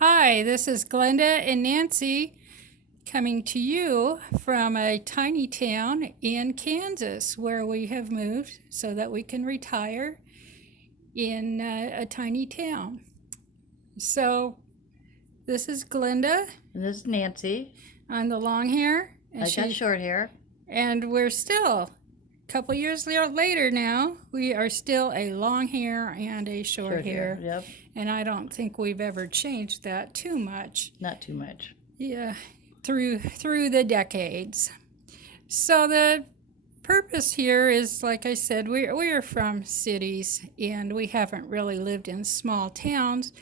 Hi, this is Glenda and Nancy coming to you from a tiny town in Kansas where we have moved so that we can retire in a tiny town. So, this is Glenda. And this is Nancy. I'm the long hair, I got short hair. and we're still a couple years later now. We are still a long hair and a short hair. Yep. And I don't think we've ever changed that too much. Not too much. Yeah, through the decades. So the purpose here is, like I said, we are from cities and we haven't really lived in small towns,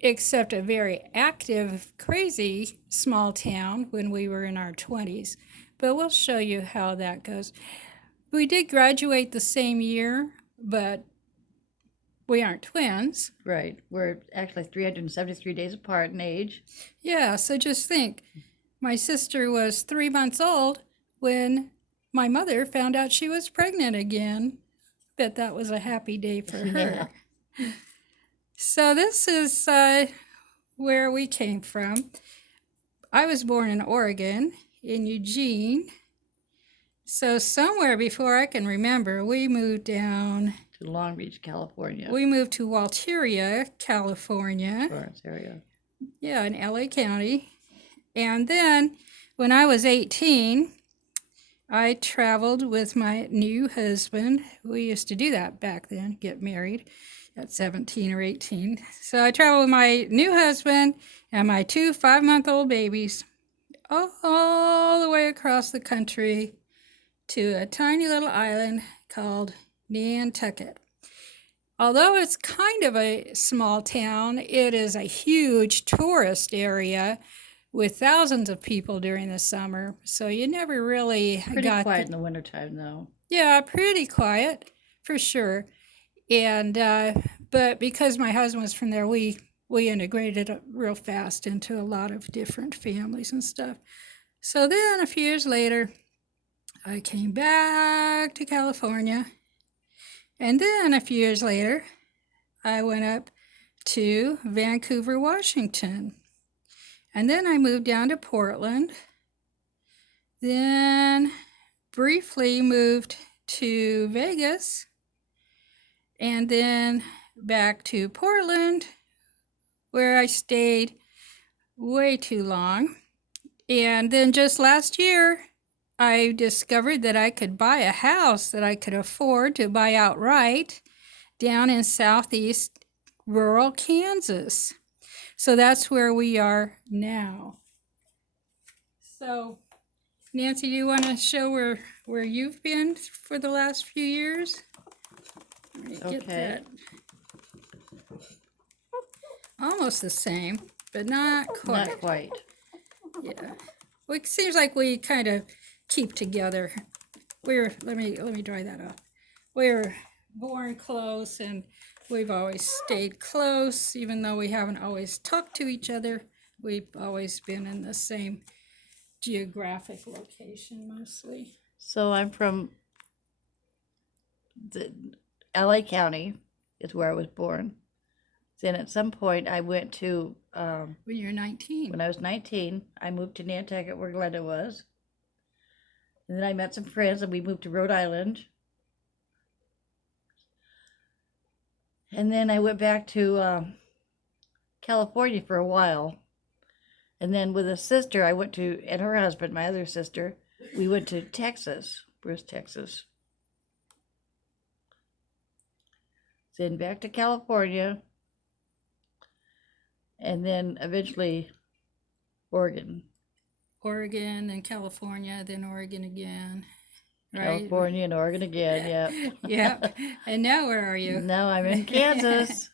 except a very active, crazy small town when we were in our 20s. But we'll show you how that goes. We did graduate the same year, but we aren't twins. Right. We're actually 373 days apart in age. Yeah, so just think, my sister was 3 months old when my mother found out she was pregnant again. Bet that was a happy day for her. Yeah. So this is where we came from. I was born in Oregon, in Eugene. So somewhere before I can remember, we moved down. To Long Beach, California. We moved to Walteria, California. Florence area. Yeah, in LA County. And then when I was 18, I traveled with my new husband. We used to do that back then, get married at 17 or 18. So I traveled with my new husband and my two 5-month-old babies all the way across the country to a tiny little island called Nantucket. Although it's kind of a small town, it is a huge tourist area with thousands of people during the summer. So you never really Pretty quiet in the wintertime, though. Yeah, pretty quiet for sure. And but because my husband was from there, we integrated real fast into a lot of different families and stuff. So then a few years later, I came back to California. And then a few years later, I went up to Vancouver, Washington. And then I moved down to Portland. Then briefly moved to Vegas. And then back to Portland, where I stayed way too long. And then just last year, I discovered that I could buy a house that I could afford to buy outright down in southeast rural Kansas. So that's where we are now. So, Nancy, do you want to show where you've been for the last few years? Let me get that. Almost the same, but not quite. Not quite. Yeah. Well, it seems like we kind of keep together. Let me dry that off. We're born close and we've always stayed close, even though we haven't always talked to each other. We've always been in the same geographic location mostly. So I'm from the LA County is where I was born. Then at some point I went to When you're 19. when I was 19, I moved to Nantucket where Glenda was. And then I met some friends and we moved to Rhode Island. And then I went back to California for a while. And then with a sister, I went to, and her husband, my other sister, we went to Texas, Bruce, Texas. Then back to California. And then eventually Oregon. Oregon and California, then Oregon again. Right? California and Oregon again, yep. Yep. And now where are you? Now I'm in Kansas.